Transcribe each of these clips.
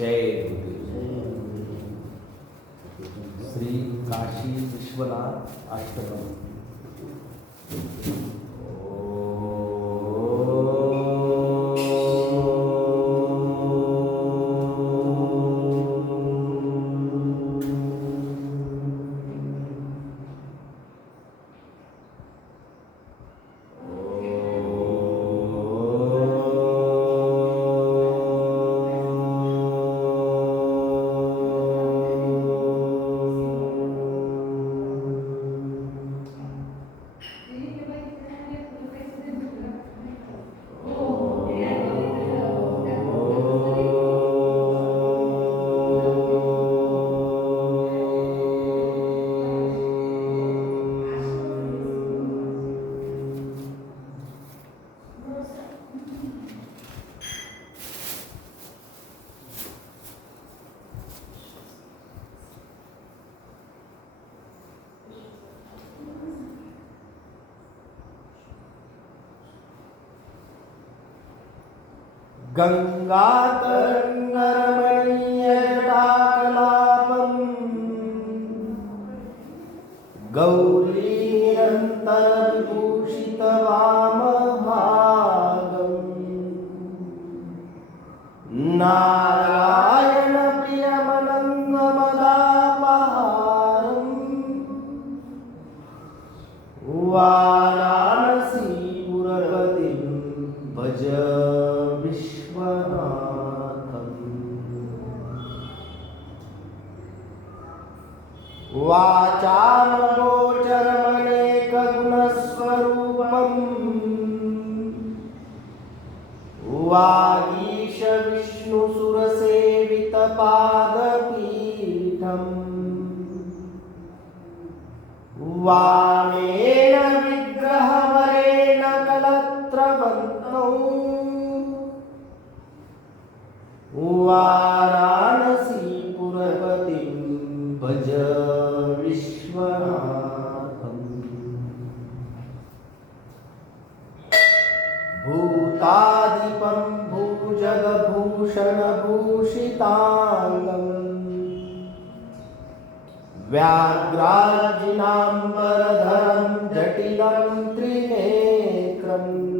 जय श्री काशी विश्वनाथ आश्रम गङ्गातरङ्गरमणीयजटाकलापम् गौरीनिरन्तरविभूषितवामभागम् नारायणप्रियमनङ्गमदापहारम् वाराणसीपुरपतिं भज। वाचामगोचरमनेकगुणस्वरूपम् वागीशविष्णुसुरसेवितपादपीठम् वामेन भूतादिपं भूजगभूषणभूषिताङ्गम्। व्याघ्राजिनाम्बरधरं जटिलं त्रिनेत्रम्।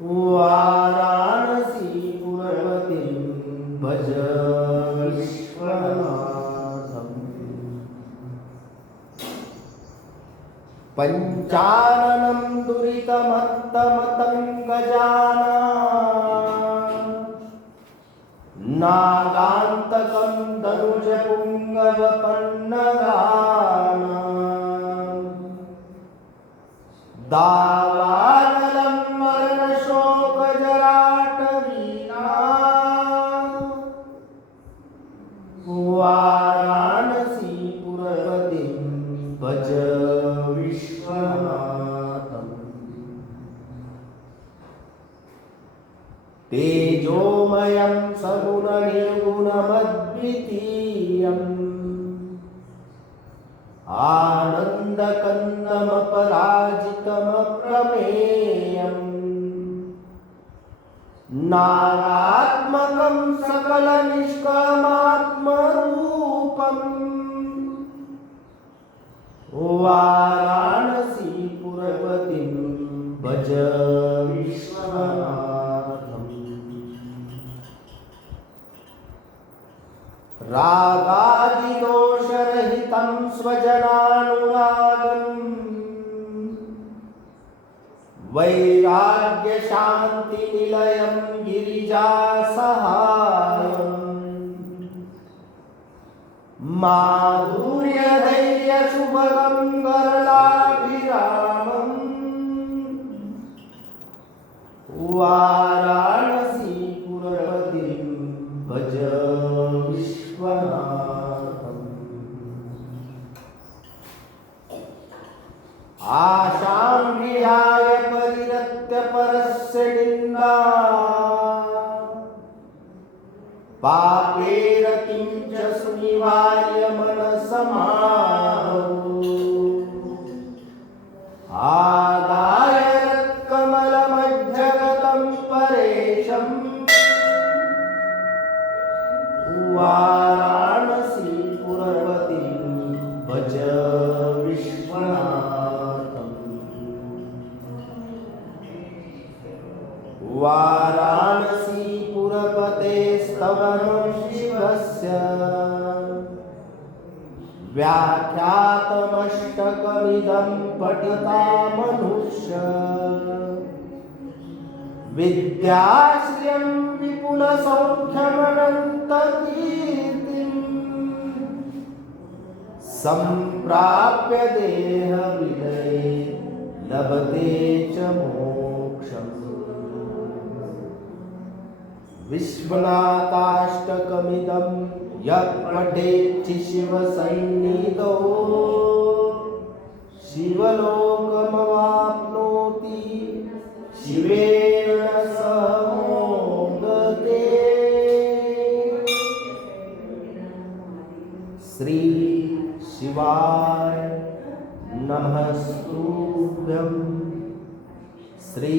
नागादिपारचितभासुरकर्णपूरम् वाराणसीपुरपतिं भज पञ्चाननं दुरितमत्तमतङ्गजाना नागान्तकं दनुजपुङ्गवपन्नगाना तेजोमयं सगुणनिर्गुणमद्वितीयम्। आनन्दकन्दमपराजितमप्रमेयम्। नारात्मकं सकलनिष्कमात्मरूपम्। वाराणसीपुरपतिं भज। वैराग्यशान्तिनिलयं गिरिजासहायम्। माधुर्यधैर्यशुभगं गरलाभिरामम् वाराणसीपुरपतिं पापेर किञ्च सुनिवार्य मनसमाह आदाय कमलमज्जगतं परेशम् वाराणसी पुरवतीं भज विश्वनाथम्। वाराणसी पुरपते स्तवनम्। शिवस्य व्याख्यातमष्टकमिदं पठिता मनुष्य। विद्याश्रियं विपुलसौख्यमनन्तकीर्तिम् सम्प्राप्य देहविलये लभते च मोह विश्वनाथाष्टकमिदं यः पठेच्छि शिवसन्निधौ शिवलोकमवाप्नोति शिवेन सह मोदते। नमस्तुभ्यं। श्री